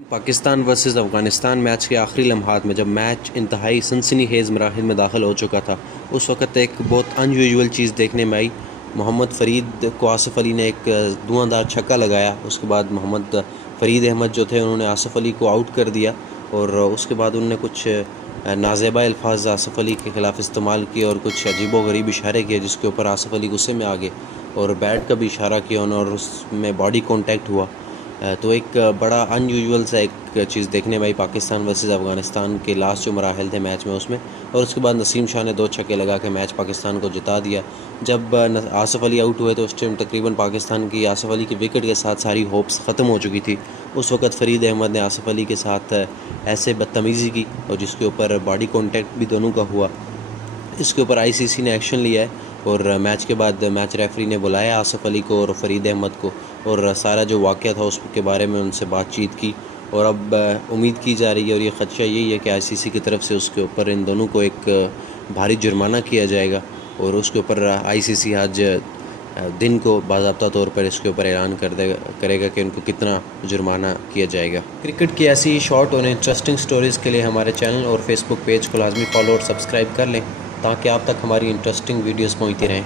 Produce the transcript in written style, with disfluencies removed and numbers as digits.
Pakistan versus Afghanistan match के आखिरी लम्हात में जब मैच इंतहाई सनसनीखेज़ मराहिल में दाखिल हो चुका था, उस वक़्त एक बहुत अनयूजुअल चीज़ देखने में आई। मोहम्मद फ़रीद को आसिफ अली ने एक धुआंधार छक्का लगाया। उसके बाद मोहम्मद फ़रीद अहमद जो थे उन्होंने आसिफ अली को आउट कर दिया और उसके बाद उन्होंने कुछ नाज़ेबा अल्फाज आसिफ अली के ख़िलाफ़ इस्तेमाल किए और कुछ अजीबो-गरीब इशारे किए, जिसके ऊपर आसिफ अली गुस्से में आ गए और बैट का भी इशारा किया उन्होंने और उसमें बॉडी कॉन्टैक्ट हुआ। तो एक बड़ा अनयूजुअल सा एक चीज़ देखने में आई पाकिस्तान वर्सेस अफ़गानिस्तान के लास्ट जो मराहल थे मैच में उसमें। और उसके बाद नसीम शाह ने 2 छक्के लगा के मैच पाकिस्तान को जिता दिया। जब आसिफ अली आउट हुए तो उस टाइम तकरीबन पाकिस्तान की आसिफ अली की विकेट के साथ सारी होप्स ख़त्म हो चुकी थी। उस वक़्त फ़रीद अहमद ने आसिफ अली के साथ ऐसे बदतमीज़ी की और जिसके ऊपर बॉडी कॉन्टैक्ट भी दोनों का हुआ। इसके ऊपर आईसीसी ने एक्शन लिया है और मैच के बाद मैच रेफरी ने बुलाया आसिफ अली को और फ़रीद अहमद को और सारा जो वाक़या था उसके बारे में उनसे बातचीत की। और अब उम्मीद की जा रही है और ये ख़दशा यही है कि आईसीसी की तरफ से उसके ऊपर इन दोनों को एक भारी जुर्माना किया जाएगा और उसके ऊपर आईसीसी आज दिन को बाज़ाब्ता तौर पर इसके ऊपर ऐलान करेगा कि उनको कितना जुर्माना किया जाएगा। क्रिकेट की ऐसी शॉर्ट और इंटरेस्टिंग स्टोरीज़ के लिए हमारे चैनल और फेसबुक पेज को लाजमी फॉलो और सब्सक्राइब कर लें ताकि आप तक हमारी इंटरेस्टिंग वीडियोस पहुंचती रहें।